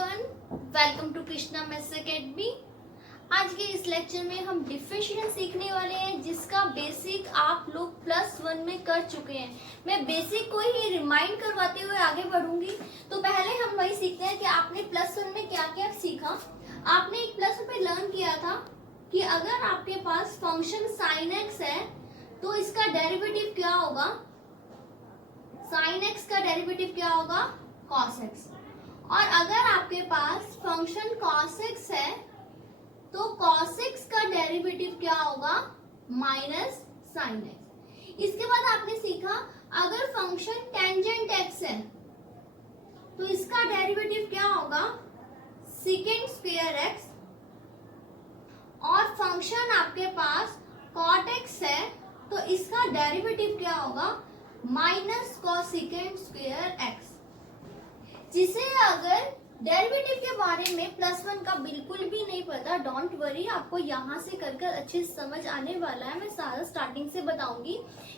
Everyone, welcome to Krishna maths academy. आज के इस लेक्चर में हम डिफरेंशिएशन सीखने वाले हैं, जिसका बेसिक आप लोग +1 में कर चुके हैं। मैं बेसिक को ही रिमाइंड करवाते हुए आगे बढ़ूंगी। तो पहले हम वही सीखते हैं कि आपने +1 में क्या क्या सीखा। आपने एक +1 में लर्न किया था कि अगर आपके पास फंक्शन sin x है तो इसका डेरिवेटिव क्या होगा। sin x का डेरिवेटिव क्या होगा, cos x। और अगर आपके पास फंक्शन cos x है तो cos x का डेरिवेटिव क्या होगा, -sin x। इसके बाद आपने सीखा अगर फंक्शन टेंजेंट x है तो इसका डेरिवेटिव क्या होगा, sec² x। और फंक्शन आपके पास cot x है तो इसका डेरिवेटिव क्या होगा, -cosec² x। जिसे अगर डेरिवेटिव के बारे में +1 का बिल्कुल भी नहीं पता, डोंट वरी, आपको यहाँ से कर अच्छे से समझ आने वाला है। मैं सारा स्टार्टिंग से बताऊंगी।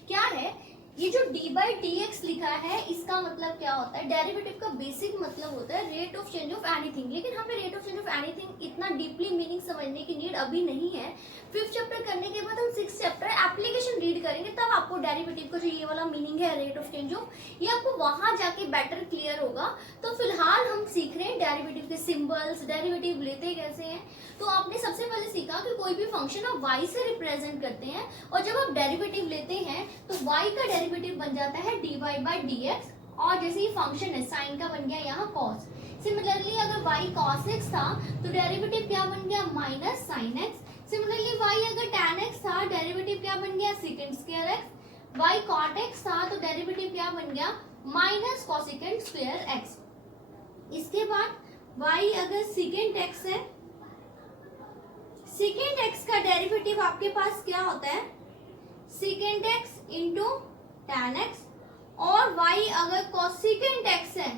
क्या है ये जो d/dx लिखा है, इसका मतलब क्या होता है। डेरिवेटिव का बेसिक मतलब होता है rate of change of anything, लेकिन हमें rate of change of anything इतना डीपली मीनिंग समझने की नीड अभी नहीं है। 5th चैप्टर करने के बाद हम 6th चैप्टर एप्लीकेशन रीड करेंगे, तब आपको डेरिवेटिव का जो ये वाला मीनिंग है रेट ऑफ चेंज ऑफ, ये आपको वहां जाके बेटर क्लियर होगा। तो फिलहाल हम सीख रहे हैं डेरिवेटिव के सिंबल्स, डेरिवेटिव लेते कैसे हैं। तो आपने सबसे पहले सीखा कि कोई भी फंक्शन आप y से रिप्रेजेंट करते हैं, और जब आप डेरिवेटिव लेते हैं तो y का डेरिवेटिव बन जाता है dy/dx। और जैसे ही फंक्शन है साइन का बन गया यहाँ cos। सिमिलरली अगर y cos x था तो डेरिवेटिव क्या बन गया, -sin x। सिमिलरली y अगर tan x था, डेरिवेटिव क्या बन गया, sec² x। y cot x था तो डेरिवेटिव क्या बन गया, -cosec² x। इसके बाद y अगर secant x है, secant x का डेरिवेटिव आपके पास क्या होता है, secant x into tan x। और y अगर cosecant x है,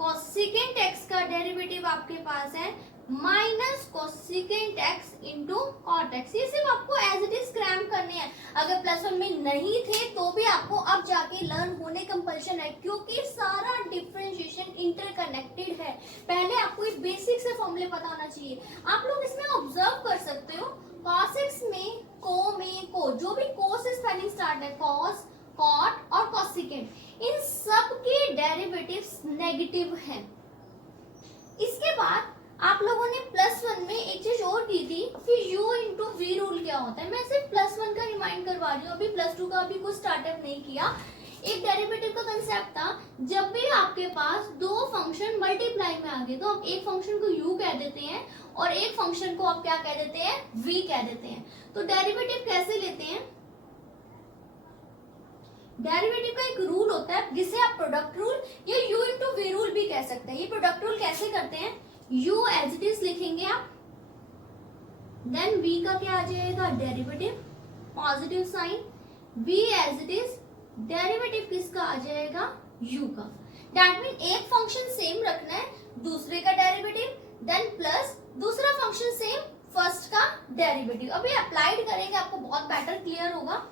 cosecant x का डेरिवेटिव आपके पास है -cosecant x into cot x। ये सिर्फ आपको एज इट इज क्रैम करने हैं। अगर +1 में नहीं थे तो भी आपको अब जाके लर्न होने कंपल्शन है, क्योंकि सारा डिफरेंशिएशन इंटरकनेक्टेड है। पहले आपको एक बेसिक से फॉर्मूले पता होना चाहिए। आप लोग इसमें ऑब्जर्व कर सकते हो, cos x में को जो भी को से स्पेलिंग स्टार्ट है, cos, cot और cosecant, इन सब के डेरिवेटिव्स नेगेटिव हैं। इसके बाद आप लोगों ने +1 में एक चीज और की थी कि u इंटू वी रूल क्या होता है। मैं सिर्फ +1 का रिमाइंड करवा रही हूँ, अभी +2 का अभी कुछ स्टार्टअप नहीं किया। एक डेरिवेटिव का कंसेप्ट था, जब भी आपके पास दो फंक्शन मल्टीप्लाई में आ गए तो आप एक फंक्शन को u कह देते हैं और एक फंक्शन को आप क्या कह देते हैं, v कह देते हैं। तो डेरिवेटिव कैसे लेते हैं, डेरिवेटिव का एक रूल होता है जिसे आप प्रोडक्ट रूल या u इंटू वी रूल भी कह सकते हैं। ये प्रोडक्ट रूल कैसे करते हैं, u एज इट इज लिखेंगे आप, देन v का क्या आ जाएगा, derivative positive sine, v as it is, derivative किसका आ जाएगा, u का। दैट मीन एक फंक्शन सेम रखना है, दूसरे का डेरिवेटिव, देन प्लस दूसरा फंक्शन सेम, फर्स्ट का डेरिवेटिव। अभी अप्लाइड करेंगे, आपको बहुत बेटर क्लियर होगा।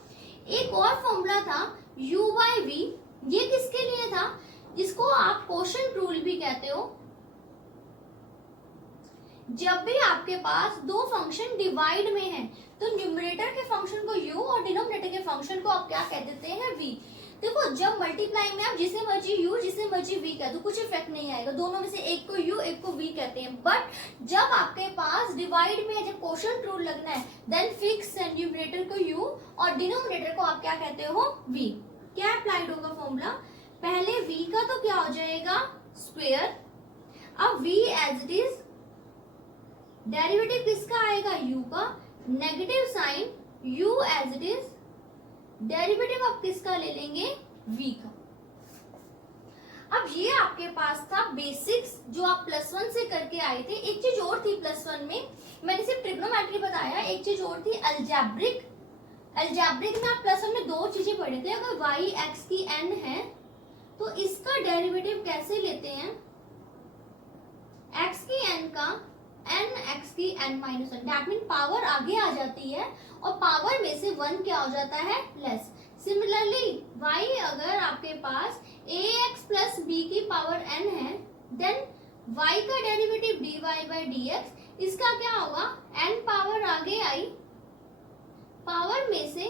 एक और फॉर्मूला था u/v, ये किसके लिए था, जिसको आप क्वोशंट रूल भी कहते हो। जब भी आपके पास दो फंक्शन डिवाइड में हैं तो न्यूमरेटर के फंक्शन को u और डिनोमिनेटर के फंक्शन को आप क्या कह देते हैं, v। देखो जब मल्टीप्लाई में आप जिसे मर्जी u जिसे मर्जी v कह दो, कुछ इफेक्ट नहीं आएगा, दोनों में से एक को u एक को v कहते हैं। बट जब आपके पास डिवाइड में जब क्वोशंट रूल लगना है, देन फिक्स न्यूमरेटर को u और डिनोमिनेटर को आप क्या कहते हो, v। क्या अप्लाइड होगा फॉर्मूला, पहले v का तो क्या हो जाएगा, स्क्वायर। अब v as it is, derivative किसका आएगा, u का, negative sine, u as it is, derivative आप किसका ले लेंगे, v का। अब ये आपके पास था बेसिक्स जो आप +1 से करके आए थे। एक चीज और थी +1 में, मैंने सिर्फ ट्रिग्नोमेट्री बताया, एक चीज और थी अलजेब्रिक। अलजेब्रिक में आप +1 में दो चीजें पढ़े थे। अगर y x की n है तो इसका डेरिवेटिव कैसे लेते हैं, x की n का n x की n-1, दैट मीन पावर आगे आ जाती है और पावर में से 1 क्या हो जाता है, लेस। सिमिलरली y अगर आपके पास ax प्लस b की पावर n है, देन y का डेरिवेटिव dy बाई dx, इसका क्या होगा, n पावर आगे आई, पावर में से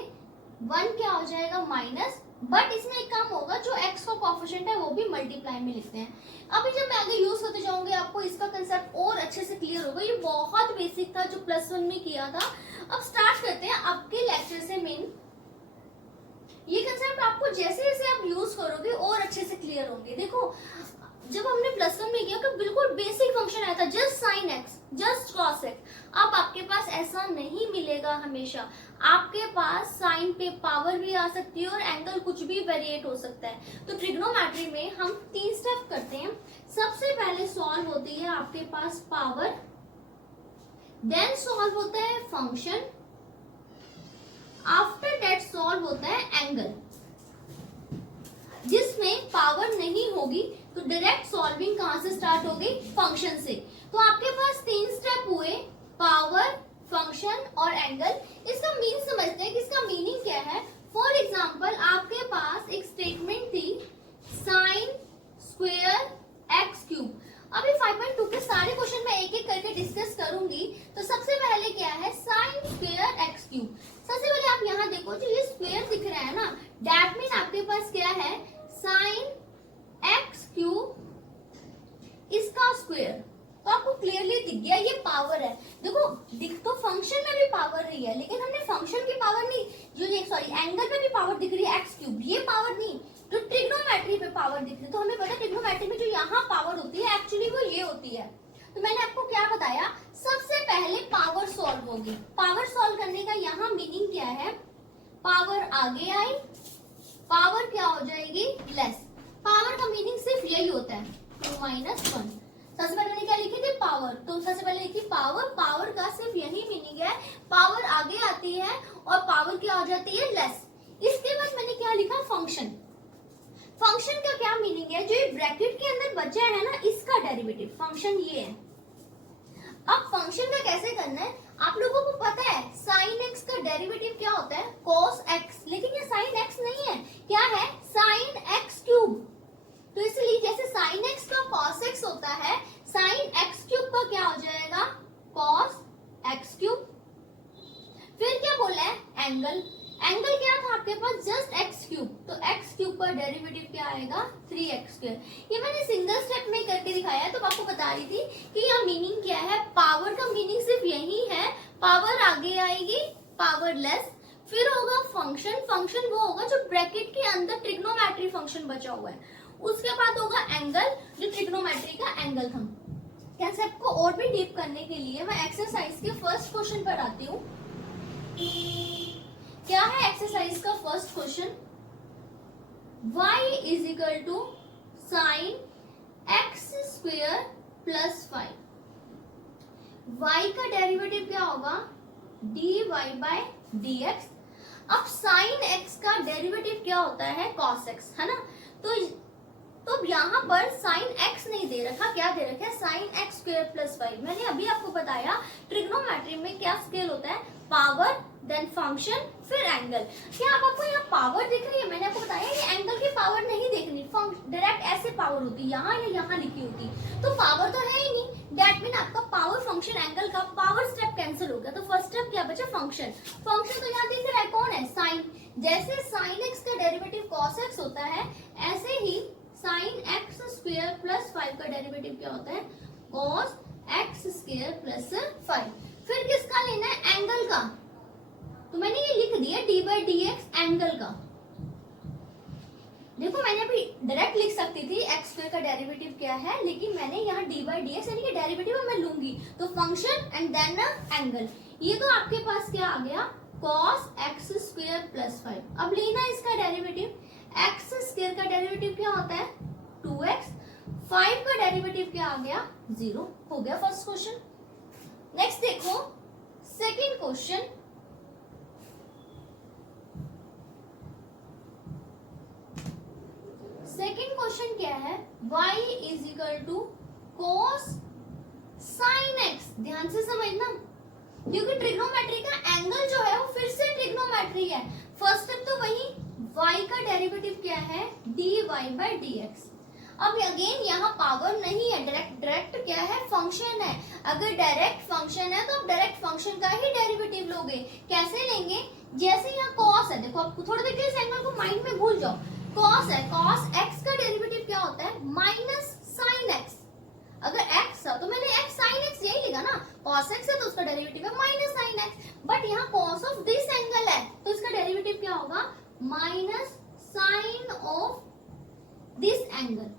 1 क्या हो जाएगा माइनस, बट इसमें एक काम होगा, जो x का कोफिशिएंट है वो भी मल्टीप्लाई में लिखते हैं। अभी जब मैं आगे यूज करते जाऊंगी आपको इसका कंसेप्ट और अच्छे से क्लियर होगा। ये बहुत बेसिक था जो +1 में किया था। अब स्टार्ट करते हैं आपके लेक्चर से मेन। ये कंसेप्ट आपको जैसे जैसे आप यूज करोगे और अच्छे से क्लियर होंगे। देखो जब हमने +1 में किया तो बिल्कुल बेसिक फंक्शन आया था, just sine x, just cos x. अब आपके पास ऐसा नहीं मिलेगा हमेशा, आपके पास साइन पे पावर भी आ सकती है और एंगल कुछ भी वेरिएट हो सकता है। तो ट्रिग्नोमेट्री में हम 3 स्टेप करते हैं। सबसे पहले सॉल्व होती है आपके पास पावर, देन सॉल्व होता है फंक्शन, आफ्टर दैट सॉल्व होता है एंगल। जिसमें पावर नहीं होगी तो डायरेक्ट सॉल्विंग कहां से स्टार्ट होगी, फंक्शन से। तो आपके पास 3 स्टेप हुए, पावर, फंक्शन और एंगल। इसका मीन समझते हैं कि इसका मीनिंग क्या है। फॉर एग्जांपल आपके पास एक स्टेटमेंट थी साइन स्क्वायर एक्स क्यूब। अभी 5.2 के सारे क्वेश्चन मैं एक एक करके डिस्कस करूंगी। तो सबसे पहले क्या है, साइन स्क्वायर एक्स क्यूब। सबसे पहले आप यहाँ देखो, जो ये स्क्वायर दिख रहा है ना, दैट मीन आपके पास क्या है, साइन एक्स क्यूब इसका स्क्वायर। तो आपको क्लियरली दिख गया ये पावर है। देखो दिख तो फंक्शन में भी पावर रही है, लेकिन हमने फंक्शन की पावर नहीं, जो ये सॉरी एंगल में भी पावर दिख रही है एक्स क्यूब, ये पावर नहीं, जो ट्रिग्नोमेट्री पे पावर दिख रही है। तो हमें पता है ट्रिग्नोमेट्री में जो यहाँ पावर होती है एक्चुअली वो ये होती है। तो मैंने आपको क्या बताया, सबसे पहले पावर सॉल्व होगी। पावर सॉल्व करने का यहाँ मीनिंग क्या है, पावर आगे आई, पावर क्या हो जाएगी, लेस। पावर का मीनिंग सिर्फ यही होता है 2 - 1। सबसे पहले मैंने क्या लिखी थी, पावर। तो सबसे पहले लिखी पावर, पावर का सिर्फ यही मीनिंग है, पावर आगे आती है और पावर क्या हो जाती है, लेस। इसके बाद मैंने क्या लिखा, फंक्शन। फंक्शन का क्या मीनिंग है, जो ये ब्रैकेट के अंदर बचा है ना, इसका डेरिवेटिव फंक्शन ये है। अब फंक्शन का कैसे करना है, आप लोगों को पता है साइन एक्स का डेरिवेटिव क्या होता है, कॉस एक्स। लेकिन ये साइन एक्स नहीं है, क्या है, साइन एक्स क्यूब। तो इसलिए जैसे साइन एक्स का कॉस एक्स होता है, साइन एक्स क्यूब का क्या हो जाएगा, कॉस एक्स क्यूब। फिर क्या बोला है, एंगल। एंगल क्या था आपके पास, जस्ट एक्स क्यूब। तो एक्स क्यूब का डेरिवेटिव क्या आएगा, 3x²। ये मैंने सिंगल स्टेप में करके दिखाया है। तो आपको बता रही थी कि यह मीनिंग क्या है, पावर का मीनिंग सिर्फ यही है, पावर आगे आएगी, पावर लेस। फिर होगा फंक्शन। फंक्शन वो होगा जो ब्रैकेट के अंदर ट्रिग्नोमेट्री फंक्शन बचा हुआ है। उसके बाद होगा एंगल, जो ट्रिग्नोमेट्री का एंगल था। कंसेप्ट को और भी डीप करने के लिए मैं एक्सरसाइज के फर्स्ट क्वेश्चन पर आती हूँ। क्या है एक्सरसाइज का first question, y is equal to sine x² + 5। y का डेरिवेटिव क्या होगा, dy बाय dx। अब साइन x का डेरिवेटिव क्या होता है, cos x, है ना। तो यहाँ पर साइन x नहीं दे रखा, क्या दे रखा है, साइन x² + 5। मैंने अभी आपको बताया ट्रिग्नोमेट्री में क्या स्केल होता है, पावर, देन फंक्शन, फिर एंगल। क्या आपको यहाँ पावर दिख रही है, मैंने आपको बताया ये एंगल की पावर नहीं देखनी, डायरेक्ट ऐसे पावर होती, यहाँ या यहाँ लिखी होती। तो पावर तो है ही नहीं, दैट मीन आपका पावर, फंक्शन, एंगल का पावर स्टेप कैंसिल हो गया। तो फर्स्ट स्टेप क्या बचा, फंक्शन। फंक्शन तो यहाँ दिख रहा है, कौन है, साइन। जैसे साइन एक्स का डेरिवेटिव कॉस एक्स होता है, ऐसे ही साइन x² + 5 का डेरिवेटिव क्या होता है, cos x² + 5। फिर किसका लेना है, एंगल का। तो मैंने ये लिख दिया d/dx एंगल का। देखो मैंने अभी डायरेक्ट लिख सकती थी x² का डेरिवेटिव क्या है, लेकिन मैंने यहाँ d/dx यानी कि डेरिवेटिव मैं लूंगी। तो फंक्शन एंड देन एंगल। ये तो आपके पास क्या आ गया, cos x² + 5। अब लेना इसका डेरिवेटिव, x² का डेरिवेटिव क्या होता है, 2x। 5 का डेरिवेटिव क्या आ गया, 0। हो गया फर्स्ट क्वेश्चन। नेक्स्ट देखो सेकंड क्वेश्चन। सेकंड क्वेश्चन क्या है, y is equal to cos sin x। ध्यान से समझना, क्योंकि ट्रिग्नोमेट्री का एंगल जो है वो फिर से ट्रिग्नोमेट्री है। फर्स्ट स्टेप तो वही, y का डेरिवेटिव क्या है, dy बाय dx। अब अगेन यहाँ पावर नहीं है, डायरेक्ट क्या है, फंक्शन है। अगर डायरेक्ट फंक्शन है तो आप डायरेक्ट फंक्शन का ही डेरिवेटिव लोगे। कैसे लेंगे, जैसे यहाँ कॉस है, देखो आप थोड़ा देखिए इस एंगल को माइंड में भूल जाओ, कॉस है, कॉस एक्स का डेरिवेटिव क्या होता है, माइनस साइन एक्स। अगर x है तो मैंने x sin x यही लिखा ना, cos x है तो उसका डेरिवेटिव है माइनस sin x, बट यहाँ cos ऑफ दिस एंगल है तो इसका डेरिवेटिव क्या होगा, minus sine of this angle.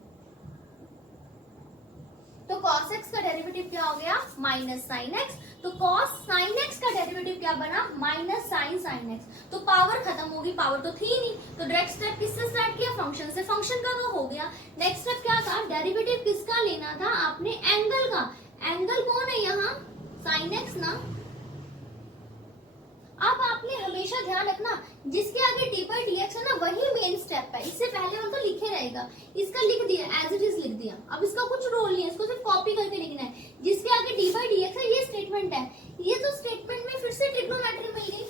तो cos x का डेरिवेटिव क्या हो गया, माइनस साइन x। तो cos sin x का डेरिवेटिव क्या बना, माइनस साइन sin x। तो पावर खत्म होगी, पावर तो थी नहीं, तो डायरेक्ट स्टेप किससे स्टार्ट किया, फंक्शन से। फंक्शन का तो हो गया, नेक्स्ट स्टेप क्या था, डेरिवेटिव किसका लेना था आपने, एंगल का। एंगल कौन है यहाँ, sin x ना। अब आपने हमेशा ध्यान रखना, जिसके आगे डी बाई डी एक्स है ना वही मेन स्टेप है, इससे पहले वाला तो लिखे रहेगा, इसका लिख दिया एज इट इज लिख दिया। अब इसका कुछ रोल नहीं है, इसको सिर्फ कॉपी करके लिखना है। जिसके आगे डी बाई डी एक्स है ये स्टेटमेंट है, ये तो स्टेटमेंट में फिर से ट्रिग्नोमेट्री मिल गई।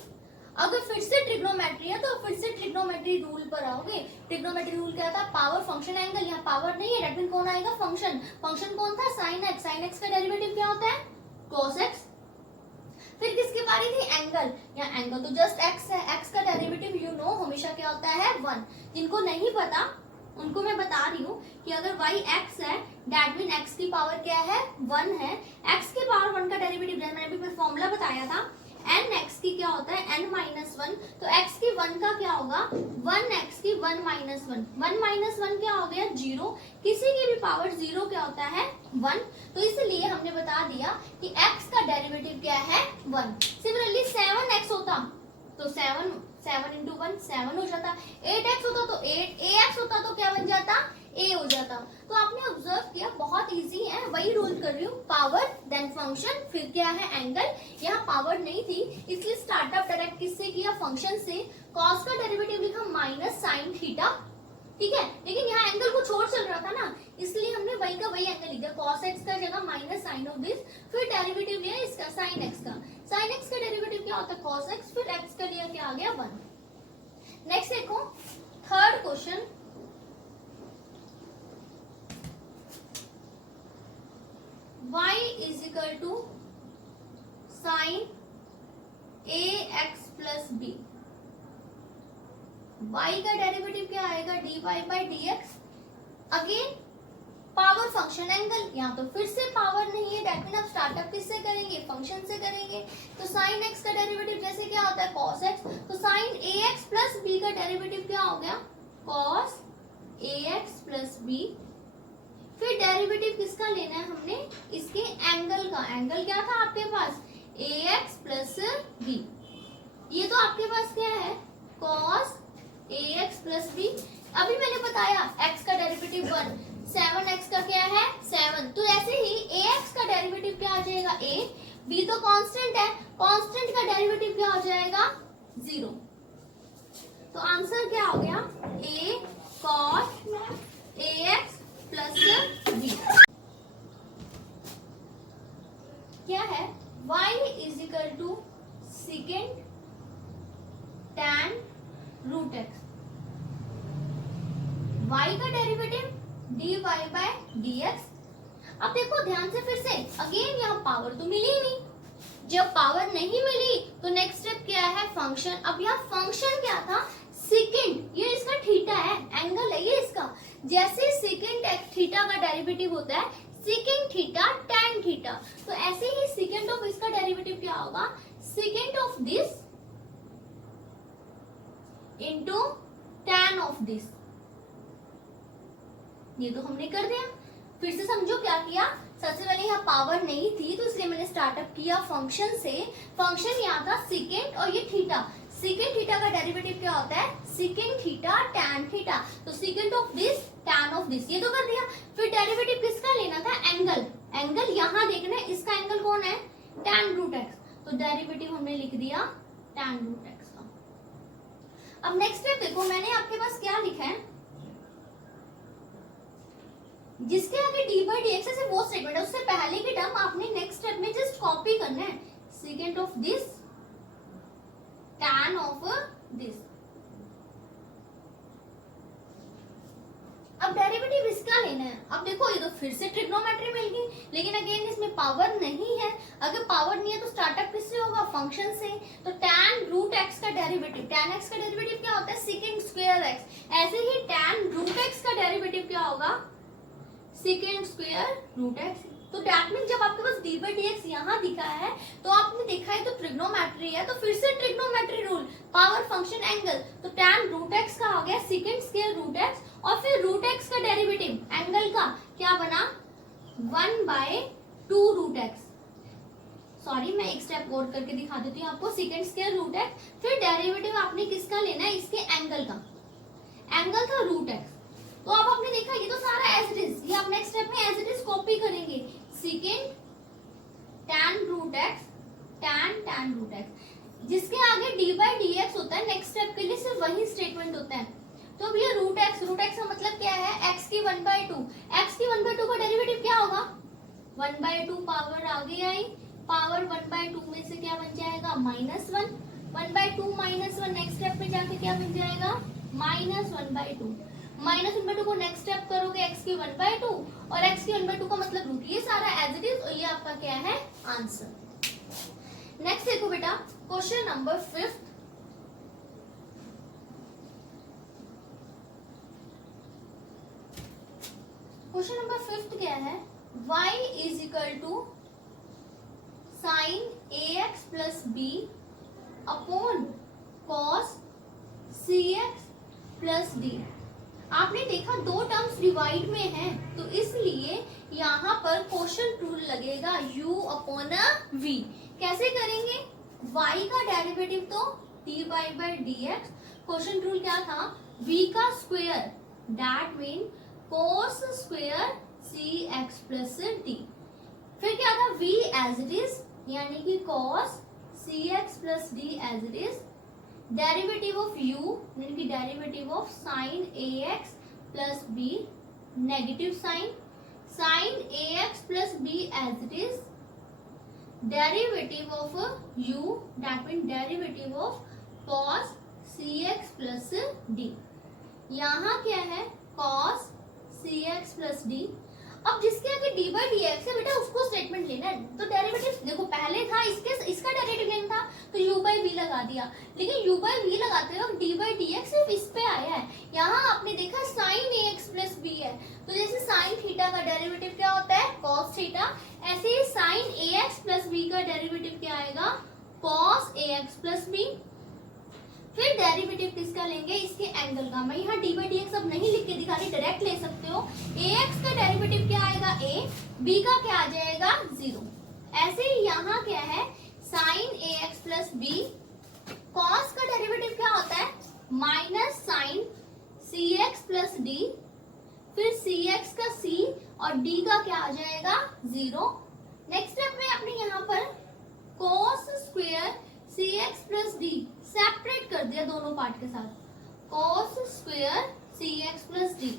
अगर फिर से ट्रिग्नोमेट्री है तो फिर से ट्रिग्नोमेट्री रूल पर आओगे। ट्रिग्नोमेट्री रूल क्या था, पावर फंक्शन एंगल, यहाँ पावर नहीं है, डेट मीन कौन आएगा, फंक्शन। फंक्शन कौन था, साइन एक्स। साइन एक्स का डेरिवेटिव क्या होता है, कॉस एक्स। फिर किसकी बारी थी, एंगल। यहाँ एंगल तो जस्ट एक्स है, एक्स का डेरिवेटिव यू नो हमेशा क्या होता है, 1। जिनको नहीं पता उनको मैं बता रही हूँ कि अगर y x है दैट मीन x की पावर क्या है, 1 है। x की पावर 1 का डेरिवेटिव मैंने अभी फॉर्मूला बताया था, n x की क्या होता है, n माइनस 1। तो x की 1 का क्या होगा, 1x की 1 माइनस 1। 1 माइनस 1 क्या हो गया, 0। किसी की भी पावर 0 क्या होता है, 1। तो इसलिए हमने बता दिया कि x का डेरिवेटिव क्या है, 1। सिमिलरली 7x होता तो 7 इंटू 1 7 हो जाता। 8x होता तो 8, ax होता तो क्या बन जाता, a हो जाता। तो आपने ऑब्जर्व किया बहुत इजी है, वही रूल कर रही हूँ, पावर देन फंक्शन फिर क्या है, एंगल। यहाँ पावर नहीं थी इसलिए स्टार्टअप डायरेक्ट किससे किया, फंक्शन से। कॉस का डेरिवेटिव लिखा माइनस साइन थीटा, ठीक है। लेकिन यहाँ एंगल कुछ और चल रहा था ना, इसलिए हमने वही का वही एंगल लिख दिया, cos x का जगह माइनस साइन ऑफ दिस। फिर डेरिवेटिव लिया इसका sin x का। sin x का डेरिवेटिव क्या होता है, cos x। फिर x का लिया क्या आ गया, 1। नेक्स्ट देखो third question, y is equal to sine ax plus b। y का डेरिवेटिव क्या आएगा, dy by dx। Again power function angle, यहाँ तो फिर से पावर नहीं है, दैट मीन आप स्टार्टअप किससे करेंगे, फंक्शन से करेंगे। तो साइन x का डेरिवेटिव जैसे क्या होता है, cos x। तो साइन ax प्लस b का डेरिवेटिव क्या हो गया, cos ax प्लस b। फिर डेरिवेटिव किसका लेना है हमने, इसके एंगल का। एंगल क्या था आपके पास, ax प्लस b। ये तो आपके पास क्या है, cos ax प्लस b। अभी मैंने बताया x का डेरिवेटिव 1, 7x का क्या है, 7। तो ऐसे ही ax का डेरिवेटिव क्या आ जाएगा, a। b तो कांस्टेंट है, कांस्टेंट का डेरिवेटिव क्या हो जाएगा, 0। तो आंसर क्या हो गया, a cos ax plus b। क्या है, y is equal to second tan root x। y का डेरिवेटिव dy बाय dx। अब देखो ध्यान से फिर से, अगेन यहाँ पावर तो मिली नहीं। जब पावर नहीं मिली तो नेक्स्ट स्टेप क्या है, फंक्शन। अब यहाँ फंक्शन क्या था, सेकेंड। ये इसका थीटा है, एंगल है ये इसका। जैसे सेकेंड थीटा का डेरिवेटिव होता है सेकेंड थीटा tan थीटा, तो ऐसे ही सेकेंड ऑफ इसका डेरिवेटिव क्या होगा, second of this into tan of this. ये तो हमने कर दिया। फिर से समझो क्या किया, सबसे पहले यहाँ पावर नहीं थी तो इसलिए मैंने स्टार्टअप किया फंक्शन से। फंक्शन यहाँ था सेकेंड और ये थीटा। सेकेंड थीटा का डेरिवेटिव क्या होता है, सेकेंड थीटा tan थीटा। तो second of this tan of this, ये तो कर दिया। फिर डेरिवेटिव किसका लेना था, एंगल। एंगल यहाँ देखना है, इसका एंगल कौन है, tan रूट x। तो डेरिवेटिव हमने लिख दिया tan रूट x का। अब नेक्स्ट स्टेप देखो, मैंने आपके पास क्या लिखा है, जिसके आगे डी बाई डी एक्स है वो स्टेटमेंट है, उससे पहले की टर्म आपने नेक्स्ट स्टेप में जस्ट कॉपी करना है, second of this tan of this. अब डेरिवेटिव इसका लेना है। अब देखो ये तो फिर से ट्रिग्नोमेट्री मिल गई, लेकिन अगेन इसमें पावर नहीं है। अगर पावर नहीं है तो स्टार्टअप किससे होगा, फंक्शन से। तो tan रूट x का डेरिवेटिव, tan x का डेरिवेटिव क्या होता है, सेकंड स्क्वायर x। ऐसे ही tan रूट x का डेरिवेटिव क्या होगा, सेकंड स्क्वायर रूट x। तो दैट मीन जब आपके पास डी बाई डी एक्स यहाँ दिखा है तो आपने देखा है तो ट्रिग्नोमेट्री है, तो फिर से trigonometry rule, power function angle. तो tan रूट x का हो गया सेकंड स्क्वायर रूट x, और फिर रूट x का डेरिवेटिव एंगल का क्या बना, 1/2 रूट x। सॉरी मैं एक स्टेप और करके दिखा देती हूँ आपको, सेकंड स्क्वायर रूट x, फिर डेरिवेटिव आपने किसका लेना है, इसके एंगल का। एंगल था रूट x। तो अब आपने देखा ये तो सारा एज इट इज, ये आप नेक्स्ट स्टेप में एज इट इज कॉपी करेंगे। Second tan root x, tan root x, जिसके आगे d बाई डी एक्स होता है, नेक्स्ट स्टेप के लिए सिर्फ वही स्टेटमेंट होता है। तो अब ये रूट x का मतलब क्या है, x की 1/2, x की 1/2 का डेरिवेटिव क्या होगा, 1/2 पावर आगे आई, पावर 1/2 में से क्या बन जाएगा, -1, 1/2 -1, नेक्स्ट स्टेप में जाके क्या बन जाएगा, -1/2। -1/2 को नेक्स्ट स्टेप करोगे x की 1/2, और x की 1/2 का मतलब रूट। ये सारा एज इट इज, और ये आपका क्या है, आंसर। नेक्स्ट देखो बेटा, क्वेश्चन नंबर 5। क्वेश्चन नंबर 5 क्या है, y is equal to sine ax plus b upon cos cx plus d. आपने देखा दो टर्म्स डिवाइड में है, तो इसलिए यहाँ पर क्वोशंट रूल लगेगा u अपॉन v। कैसे करेंगे, y का डेरिवेटिव तो dy by d x, quotient rule क्या था, v का square, that mean cos square cx plus D. फिर क्या था, v एज इट इज, यानी कि cos cx plus d as it is, derivative of u यानी कि derivative of sine ax plus b, negative sine ax plus b as it is, derivative of u that mean derivative of cos cx plus d। यहाँ क्या है, cos cx plus d। अब जिसके आगे d by d x है बेटा, उसको statement लेना है। तो डेरिवेटिव देखो पहले था इसका डेरिवेटिव लेना था, तो u बाई v लगा दिया, लेकिन u बाई v लगाते वक्त d बाई डी एक्स सिर्फ इस पे आया है। यहाँ आपने देखा साइन ax प्लस b है, तो जैसे साइन थीटा का डेरिवेटिव क्या होता है, cos थीटा, ऐसे ही साइन ax प्लस b का डेरिवेटिव क्या आएगा, cos ax प्लस b। फिर डेरिवेटिव किसका लेंगे, इसके एंगल का। मैं यहाँ डी बाई डी एक्स अब नहीं लिख के दिखा रही, डायरेक्ट ले सकते हो। ax का डेरिवेटिव क्या आएगा, a, b का क्या आ जाएगा, 0। ऐसे ही यहाँ क्या है, sine ax plus b, cos का डेरिवेटिव क्या होता है, minus sine cx plus d, फिर cx का c और d का क्या आ जाएगा, 0। नेक्स्ट स्टेप में आपने यहाँ पर cos square cx plus d separate कर दिया दोनों पार्ट के साथ, cos square cx plus d।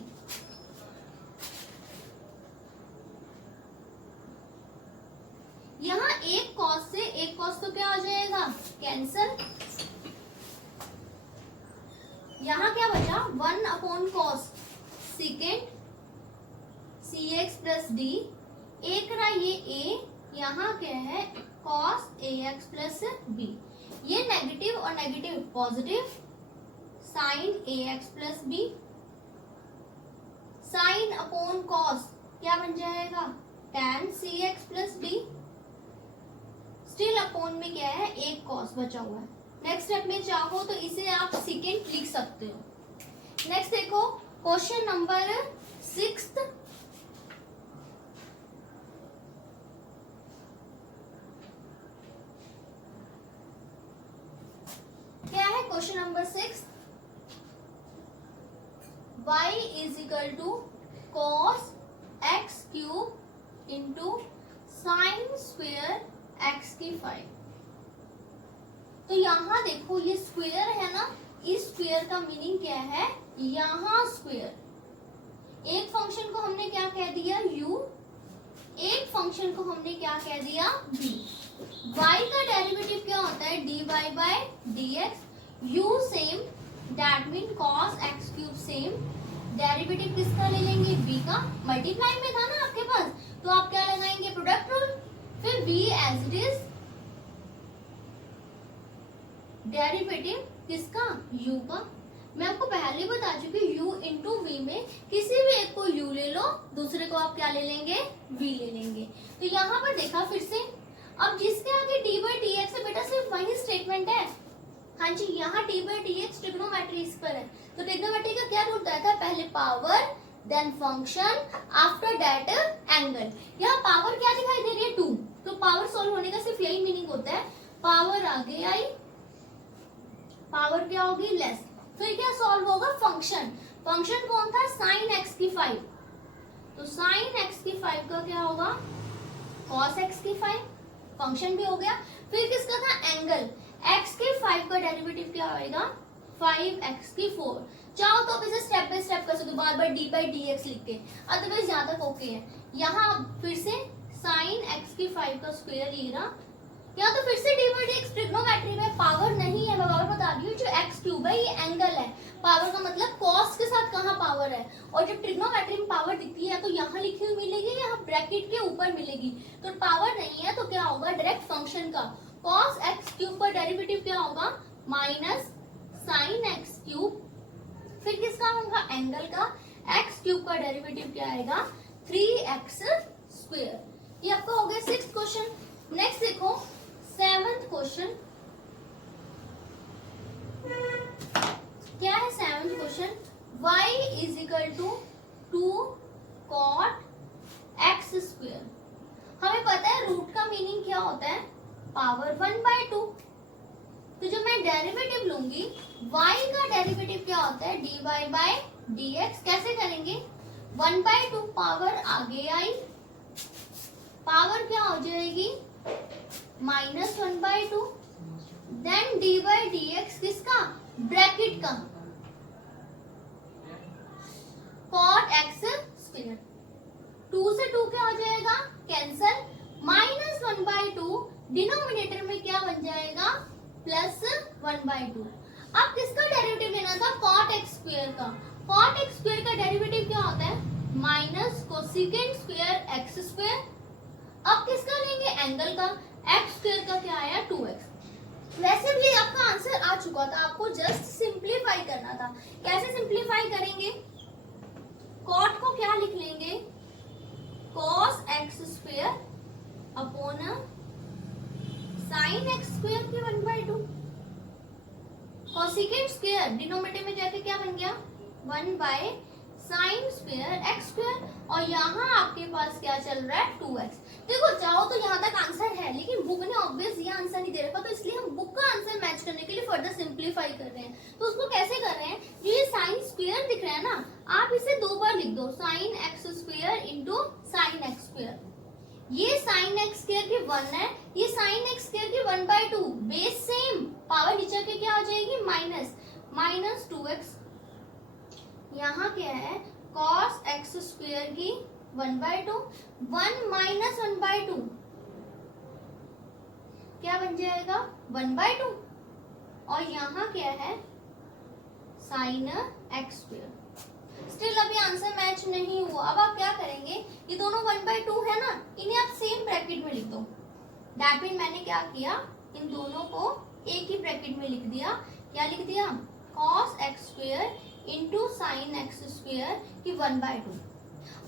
यहाँ एक cos से एक cos तो क्या हो जाएगा, कैंसल। यहाँ क्या बचा, 1 upon cos second cx plus d, एक रहा ये a, यहाँ क्या है cos ax प्लस b। ये नेगेटिव और नेगेटिव positive, sine ax plus b, sine upon cos क्या बन जाएगा, tan cx plus b, still upon में क्या है, एक कॉस बचा हुआ है। नेक्स्ट स्टेप में चाहो तो इसे आप सेकेंड लिख सकते हो। नेक्स्ट देखो क्वेश्चन नंबर 6। क्या है question number 6, y is equal to cos x cube into sine square x की 5। तो यहाँ देखो ये स्क्वेयर है ना, इस स्क्वेयर का मीनिंग क्या है, यहाँ स्क्वेयर। एक फंक्शन को हमने क्या कह दिया, u, एक फंक्शन को हमने क्या कह दिया, v। y का डेरिवेटिव क्या होता है, dy by d x, u same, that mean cos x cube same, derivative derivative किसका ले लेंगे, v का। मल्टीप्लाई में था ना आपके पास, तो आप क्या लगाएंगे, प्रोडक्ट रूल। फिर v as it is derivative किसका, u का। मैं आपको पहले बता चुकी हूँ u इंटू वी में किसी भी एक को u ले लो, दूसरे को आप क्या ले लेंगे, v ले लेंगे। तो यहाँ पर देखा फिर से, अब जिसके आगे d बाई डी एक्स है बेटा सिर्फ वही स्टेटमेंट है। हाँ जी, यहाँ d by d x trigonometry इस पर है, तो ट्रिग्नोमेट्री का क्या रूल था, पहले power then function after that angle. यहाँ पावर क्या दिखाई दे रही है, 2, तो पावर सॉल्व होने का सिर्फ यही मीनिंग होता है, पावर आगे आई, पावर क्या होगी, लेस। फिर क्या सॉल्व होगा, फंक्शन। फंक्शन कौन था, साइन एक्स की 5, तो साइन एक्स की 5 का क्या होगा, कॉस एक्स की 5, फंक्शन भी हो गया। फिर किसका था, एंगल, एक्स के 5 का डेरिवेटिव क्या होगा, 5x की 4। चाहो तो आप इसे स्टेप बाय स्टेप कर सकते हो, बार बार d बाई डी एक्स लिख के, अदरवाइज यहाँ तक ओके है। यहाँ फिर से साइन x की 5 का स्क्वायर ये रहा, या तो फिर से d by d x trigonometry में पावर नहीं है, मैं बार बता रही हूँ, जो x क्यूब है ये एंगल है, पावर का मतलब cos के साथ कहाँ पावर है, और जब ट्रिग्नोमेट्री में पावर दिखती है तो यहाँ लिखी हुई मिलेगी, यहाँ ब्रैकेट के ऊपर मिलेगी, तो पावर नहीं है तो क्या होगा, डायरेक्ट फंक्शन का cos x क्यूब का डेरिवेटिव क्या होगा, माइनस साइन x क्यूब, फिर किसका होगा, एंगल का, x क्यूब का डेरिवेटिव क्या आएगा, 3x स्क्वायर। ये आपका हो गया 6th क्वेश्चन। नेक्स्ट देखो 7th क्वेश्चन, क्या है 7th question, y is equal to 2 cot x square. हमें पता है रूट का मीनिंग क्या होता है, पावर 1/2। तो जब मैं डेरिवेटिव लूंगी, y का डेरिवेटिव क्या होता है, dy बाई डी एक्स। कैसे करेंगे, 1/2 पावर आगे आई, पावर क्या हो जाएगी, minus 1/2, then d by d x किसका, ब्रैकेट का, कॉट एक्स स्क्वायर। 2 से 2 क्या हो जाएगा, कैंसल, माइनस 1/2 डिनोमिनेटर में क्या बन जाएगा, प्लस 1/2। अब किसका डेरिवेटिव लेना था, कॉट एक्स स्क्वायर का। कॉट एक्स स्क्वायर का डेरिवेटिव क्या होता है, minus cosecant square x square. अब किसका लेंगे, एंगल का, एक्स स्क्वायर का क्या आया, 2x। वैसे भी आपका आंसर आ चुका था, आपको जस्ट सिंप्लीफाई करना था। कैसे सिंप्लीफाई करेंगे, कॉट को क्या लिख लेंगे, cos x square upon sine x square की 1/2। कोसेकेंट स्क्वायर डिनोमिनेटर में जाके क्या बन गया, 1 by sine square x square, और यहाँ आपके पास क्या चल रहा है, 2x। देखो चाहो तो यहाँ तक आंसर है, लेकिन बुक ने ऑब्वियस ये आंसर नहीं दे रखा, तो इसलिए हम बुक का आंसर मैच करने के लिए फर्दर सिंप्लीफाई कर रहे हैं। तो उसको कैसे कर रहे हैं, ये साइन स्क्वायर दिख रहा है ना, आप इसे 2 बार लिख दो, sine x square into sine x square. ये साइन एक्स स्क्वायर की 1 है, ये साइन एक्स स्क्वायर की 1/2, बेस सेम, पावर नीचे के क्या हो जाएगी, माइनस 2x। यहाँ क्या है, cos x स्क्वायर की 1/2, 1 माइनस 1/2 क्या बन जाएगा, 1/2, और यहाँ क्या है, साइन x स्क्वायर। स्टिल अभी आंसर मैच नहीं हुआ। अब आप क्या करेंगे, ये दोनों 1/2 है ना, इन्हें आप सेम ब्रैकेट में लिख दो। दैट मीन मैंने क्या किया, इन दोनों को एक ही ब्रैकेट में लिख दिया। क्या लिख दिया, cos x square into sine x square की 1/2।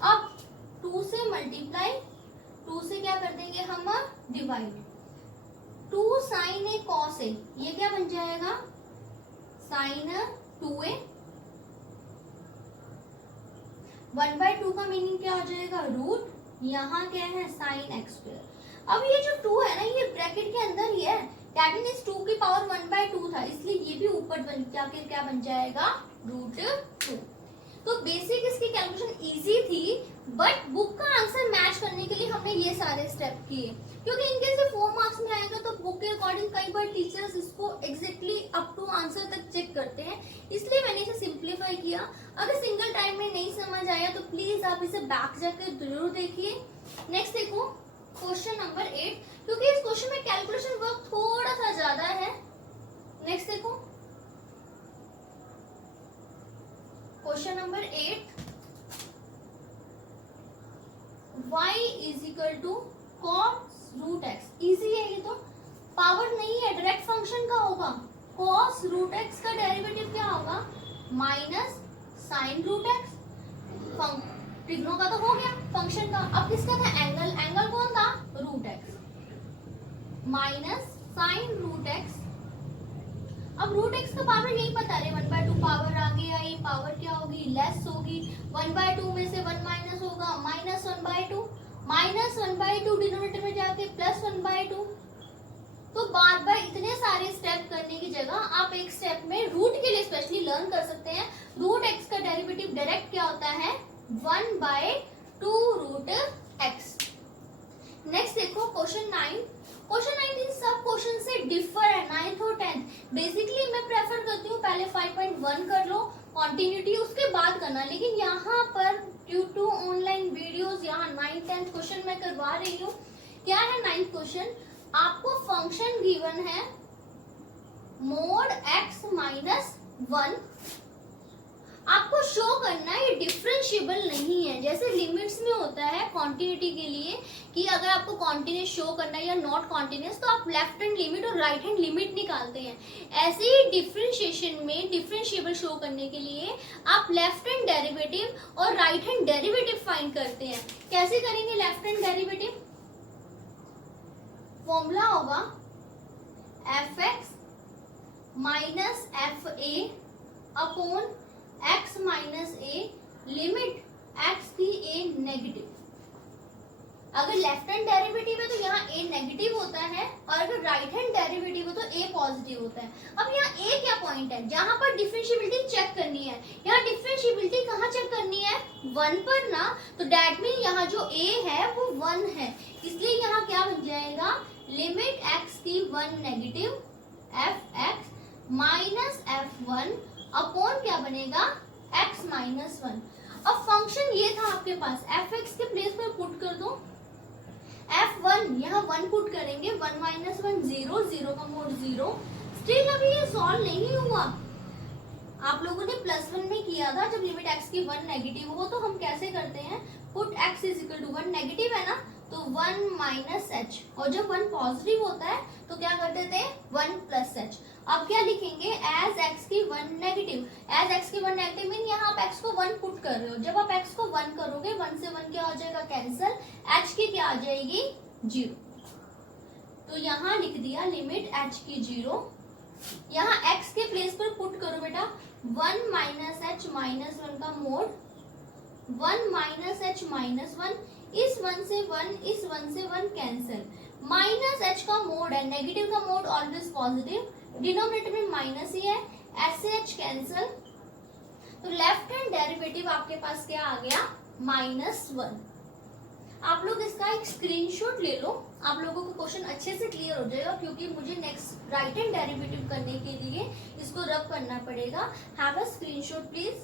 अब 2 से मल्टीप्लाई, 2 से क्या कर देंगे हम, divide. 2 sign A cos A, ये क्या बन जाएगा, साइन 2a। 1/2 का मीनिंग क्या हो जाएगा, रूट, यहाँ क्या है, साइन एक्स स्क्वायर। अब ये जो 2 है ना, ये ब्रैकेट के अंदर ही है, दैट मीन इस 2 की पावर 1/2 था, इसलिए ये भी ऊपर बन जाकर क्या बन जाएगा, √2। तो बेसिक इसकी कैलकुलेशन इजी थी, बट बुक का आंसर मैच करने के लिए हमने ये सारे स्टेप किए, क्योंकि इनके से 4 मार्क्स में आएगा तो बुक के अकॉर्डिंग कई बार टीचर्स इसको एग्जैक्टली अप टू आंसर तक चेक करते हैं, इसलिए मैंने इसे सिंप्लीफाई किया। अगर सिंगल टाइम में नहीं समझ आया तो प्लीज आप इसे बैक जाकर जरूर देखिए। नेक्स्ट देखो क्वेश्चन नंबर 8, क्योंकि इस क्वेश्चन में कैलकुलेशन वर्क थोड़ा सा ज्यादा है। नेक्स्ट देखो question number 8, y is equal to cos root x. Easy है ये तो, पावर नहीं है, डायरेक्ट फंक्शन का होगा। कॉस रूट एक्स का डेरिवेटिव क्या होगा, minus sine root x. Trigno का तो हो गया फंक्शन का, अब किसका था, एंगल। एंगल कौन था, root x minus sine root x. अब रूट एक्स का पावर यही पता है, 1/2 पावर आ गया, ये पावर क्या होगी, लेस होगी। 1/2 में से 1 माइनस होगा, माइनस 1/2। माइनस 1/2 डिनोमिनेटर में जाके प्लस 1/2। तो बार बार इतने सारे स्टेप करने की जगह आप एक स्टेप में रूट के लिए स्पेशली लर्न कर सकते हैं। रूट एक्स का डेरिवेटिव डायरेक्ट क्या होता है, 1/2 रूट एक्स। नेक्स्ट देखो क्वेश्चन 9। क्वेश्चन 9 इन सब क्वेश्चन से डिफर है 9th और 10th। बेसिकली मैं प्रेफर करती हूँ पहले 5.1 कर लो कॉन्टिन्यूटी, उसके बाद करना। लेकिन यहाँ पर ड्यू टू ऑनलाइन वीडियोस यहाँ 9th 10th क्वेश्चन मैं करवा रही हूँ। क्या है 9th क्वेश्चन, आपको फंक्शन गिवन है मोड x माइनस 1। आपको शो करना है ये डिफरेंशिएबल नहीं है। जैसे लिमिट्स में होता है कॉन्टिन्यूटी के लिए कि अगर आपको कॉन्टिन्यूस शो करना है या नॉट कॉन्टिन्यूस, तो आप लेफ्ट हैंड लिमिट और राइट हैंड लिमिट निकालते हैं। ऐसे ही डिफरेंशिएशन में डिफरेंशिएबल शो करने के लिए आप लेफ्ट हैंड डेरिवेटिव और राइट हैंड डेरिवेटिव फाइंड करते हैं। कैसे करेंगे लेफ्ट हैंड डेरिवेटिव, फॉर्मूला होगा fx minus F A upon x minus a limit x की a नेगेटिव। अगर लेफ्ट हैंड डेरिवेटिव है तो यहाँ a नेगेटिव होता है, और अगर राइट हैंड डेरिवेटिव है तो a पॉजिटिव होता है। अब यहाँ a क्या पॉइंट है जहां पर डिफरेंशिएबिलिटी चेक करनी है। यहाँ डिफरेंशिएबिलिटी कहाँ चेक करनी है, 1 पर ना, तो दैट मीन यहाँ जो a है वो 1 है। इसलिए यहाँ क्या बन जाएगा, लिमिट x की 1 negative fx minus f1 upon क्या बनेगा, x माइनस 1। अब फंक्शन ये था आपके पास, fx के प्लेस पर पुट कर दो f1, यहाँ 1 पुट करेंगे, 1 माइनस 1 0, 0 का मोड 0। स्टिल अभी ये सॉल्व नहीं हुआ। आप लोगों ने +1 में किया था, जब लिमिट x की 1 नेगेटिव हो तो हम कैसे करते हैं, put x is equal to 1 negative है ना, तो 1 माइनस h, और जब 1 पॉजिटिव होता है तो क्या करते थे, 1 प्लस h। अब क्या लिखेंगे, एज x की 1 नेगेटिव। एज x की 1 नेगेटिव मीन यहाँ आप x को 1 पुट कर रहे हो। जब आप x को 1 करोगे, 1 से 1 क्या हो जाएगा, कैंसिल, h की क्या आ जाएगी, 0। तो यहाँ लिख दिया लिमिट h की 0। यहाँ x के प्लेस पर पुट करो बेटा, 1 माइनस h माइनस 1 का मोड, 1 माइनस h माइनस 1, इस 1 से 1, इस 1 से 1 कैंसिल। माइनस h का मोड है, नेगेटिव का मोड ऑलवेज पॉजिटिव, डिनोमिनेटर में माइनस ही है, ऐसे h कैंसिल। तो लेफ्ट हैंड डेरिवेटिव आपके पास क्या आ गया, -1। आप लोग इसका एक स्क्रीनशॉट ले लो, आप लोगों को क्वेश्चन अच्छे से क्लियर हो जाएगा, क्योंकि मुझे नेक्स्ट राइट हैंड डेरिवेटिव करने के लिए इसको रब करना पड़ेगा। Have a screenshot please.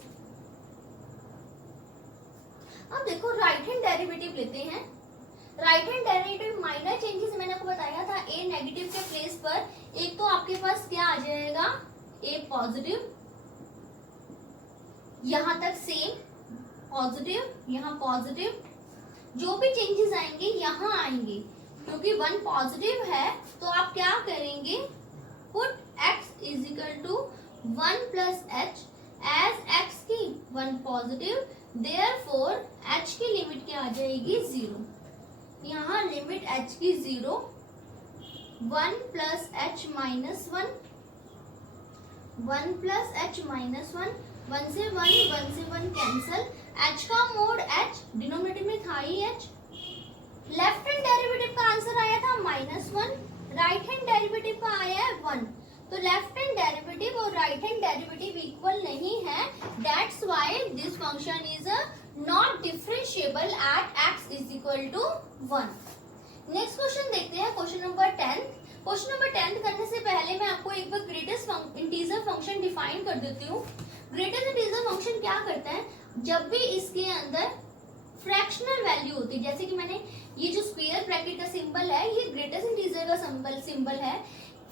अब देखो राइट हैंड डेरिवेटिव लेते हैं। Right hand derivative minor changes मैंने आपको बताया था, a नेगेटिव के प्लेस पर एक तो आपके पास क्या आ जाएगा, a पॉजिटिव, यहां तक सेम पॉजिटिव, यहाँ पॉजिटिव, जो भी चेंजेस आएंगे यहाँ आएंगे। क्योंकि 1 पॉजिटिव है तो आप क्या करेंगे, put x is equal to 1 plus h, as x की 1 पॉजिटिव, देयरफॉर h की लिमिट क्या आ जाएगी, 0। यहाँ लिमिट h की 0, 1 plus h minus 1, 1 plus h minus 1, 1 से 1 कैंसिल, h का मोड h, डिनोमिनेटर में था ही h। लेफ्ट हैंड डेरिवेटिव का आंसर आया था -1, राइट हैंड डेरिवेटिव का आया है 1। तो लेफ्ट हैंड डेरिवेटिव और राइट हैंड डेरिवेटिव इक्वल नहीं है, that's why this function is not differentiable at x is equal to 1। Next question देखते हैं, क्वेश्चन नंबर 10। क्वेश्चन नंबर 10 करने से पहले मैं आपको एक बार ग्रेटेस्ट इंटीजर फंक्शन डिफाइन कर देती हूँ। ग्रेटेस्ट इंटीजर फंक्शन क्या करता है, जब भी इसके अंदर फ्रैक्शनल वैल्यू होती है, जैसे कि मैंने ये जो स्क्वायर ब्रैकेट का सिंबल है, ये ग्रेटेस्ट इंटीजर का सिंबल है।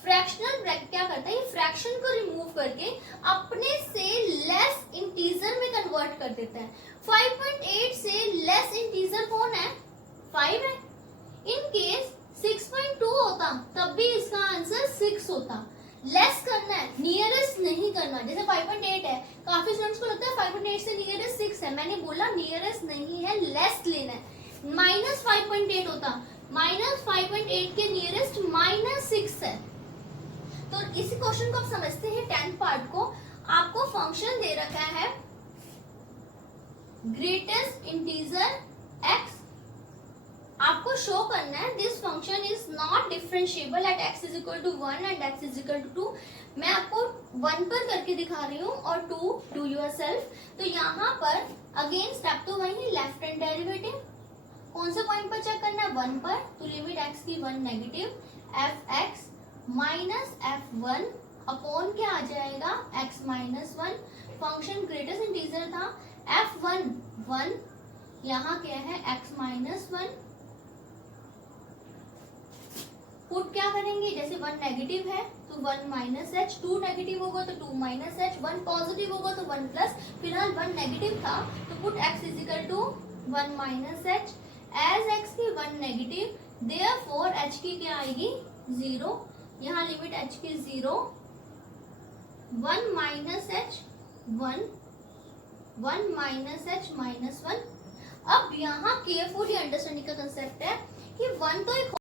फ्रैक्शनल ब्रैकेट क्या करता है, ये फ्रैक्शन को रिमूव करके अपने से लेस इंटीजर में कन्वर्ट कर देता है। 5.8 से लेस इंटीजर कौन है, 5 है। इन केस 6.2 होता तब भी इसका आंसर 6 होता। लेस करना है, नियरेस्ट नहीं करना। जैसे 5.8 है, काफी स्टूडेंट्स को लगता है 5.8 से नियरेस्ट 6 है, मैंने बोला नियरेस्ट नहीं है, लेस लेना है। -5.8 होता, -5.8 के नियरेस्ट -6 है। तो इसी क्वेश्चन को आप समझते हैं 10th पार्ट को। आपको फंक्शन दे रखा है ग्रेटेस्ट इंटीजर x, आपको शो करना है this function is not differentiable at x is equal to 1 and x is equal to 2। मैं आपको 1 पर करके दिखा रही हूँ और 2 डू योरसेल्फ। तो यहाँ पर अगेन स्टेप तो वही, लेफ्ट हैंड डेरिवेटिव कौन से पॉइंट पर चेक करना है, 1 पर। तो लिमिट x की 1 negative, fx minus f1 upon क्या आ जाएगा, x minus 1। Function greatest integer था, f1 1, यहाँ क्या है x माइनस 1। पुट क्या करेंगे, जैसे 1 नेगेटिव है तो 1 माइनस एच, 2 नेगेटिव होगा तो 2 माइनस एच, 1 पॉजिटिव होगा तो 1 प्लस। फिलहाल 1 नेगेटिव था तो put x is equal to 1 minus h. As x की 1 नेगेटिव, देयरफॉर h की क्या आएगी 0। यहाँ लिमिट h की 0, 1 minus H 1, 1 minus H minus 1। अब यहाँ केयरफुली अंडरस्टैंडिंग का कंसेप्ट है कि 1 तो एक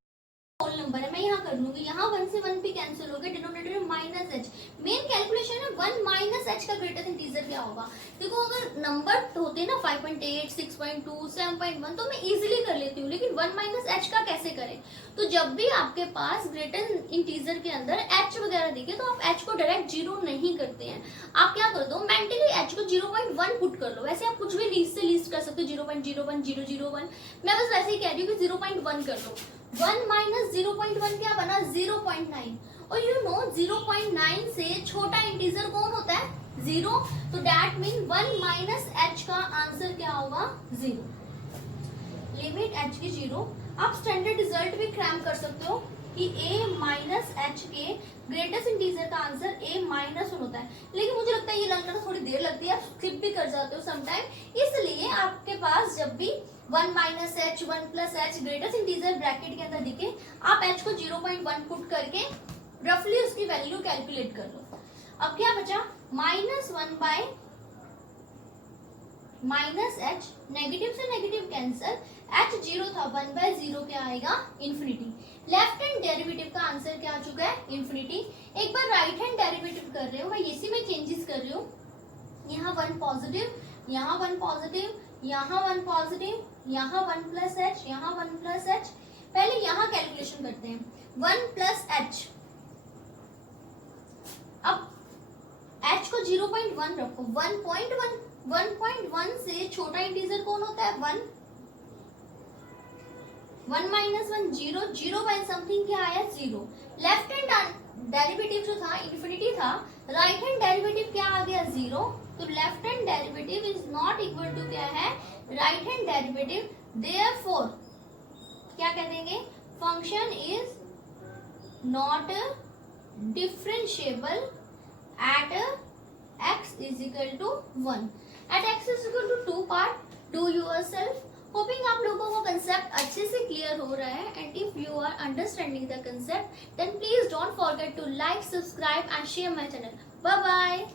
होल नंबर है, मैं यहाँ कर लूंगी, यहाँ 1 से 1 भी कैंसिल हो गए, डिनोमिनेटर में माइनस एच। मेन कैलकुलेशन है 1 माइनस एच का ग्रेटेस्ट इंटीजर क्या होगा। देखो अगर नंबर होते ना 5.8, 6.2, 7.1 तो मैं इजीली कर लेती हूँ, लेकिन 1 माइनस एच का कैसे करें। तो जब भी आपके पास ग्रेटेस्ट इंटीजर के अंदर एच वगैरह दिखे तो आप एच को डायरेक्ट 0 नहीं करते हैं, आप क्या कर दो मेंटली एच को 0.1 पुट कर लो। वैसे आप कुछ भी लीस्ट से लीस्ट कर सकते हो, 0.01001, मैं बस वैसे ही कह रही हूँ कि 0.1 कर लो। 1 माइनस 0.1 क्या बना 0.9। और यू नो 0.9 से छोटा इंटीजर कौन होता है 0। तो दैट मीन 1 माइनस एच का आंसर क्या होगा 0। लिमिट एच की 0। आप स्टैंडर्ड रिजल्ट भी क्रैम कर सकते हो कि a माइनस एच के ग्रेटेस्ट इंटीजर का आंसर a माइनस 1 होता है, लेकिन मुझे लगता है ये लर्न करना थोड़ी देर लगती है, आप स्किप भी कर जाते हो समटाइम। इसलिए आपके पास जब भी 1 minus H 1 plus H greatest integer bracket के अंदर दिखे, आप h को 0.1 पुट करके रफली उसकी वैल्यू कैलकुलेट कर लो। अब क्या बचा, -1 बाय माइनस एच, नेगेटिव से नेगेटिव कैंसिल, h 0 था, 1 बाय 0 क्या आएगा इन्फिनिटी। लेफ्ट हैंड डेरिवेटिव का आंसर क्या आ चुका है इन्फिनिटी। एक बार राइट हैंड डेरिवेटिव कर रहे हो, मैं इसी में चेंजेस कर रही हूँ। यहाँ 1 पॉजिटिव, यहाँ 1 पॉजिटिव, यहाँ 1 पॉजिटिव, यहाँ 1 प्लस एच, यहाँ 1 प्लस एच। पहले यहाँ कैलकुलेशन करते हैं, 1 प्लस एच। अब h को 0.1 रखो, 1.1 से छोटा इंटीजर कौन होता है 1। 1 माइनस 1 0, 0 बाय समथिंग क्या आया 0। लेफ्ट हैंड डेरिवेटिव जो था इन्फिनिटी था, राइट हैंड डेरिवेटिव क्या आ गया 0। तो left hand derivative is not equal to क्या है राइट हैंड डेरिवेटिव, देयरफॉर क्या कह देंगे, function is not differentiable at x is equal to 1, at x is equal to 2 part, do yourself। Hopping आप लोगों को कंसेप्ट अच्छे से क्लियर हो रहा है, and if you are understanding the concept then please don't forget to like, subscribe and share my channel. Bye bye.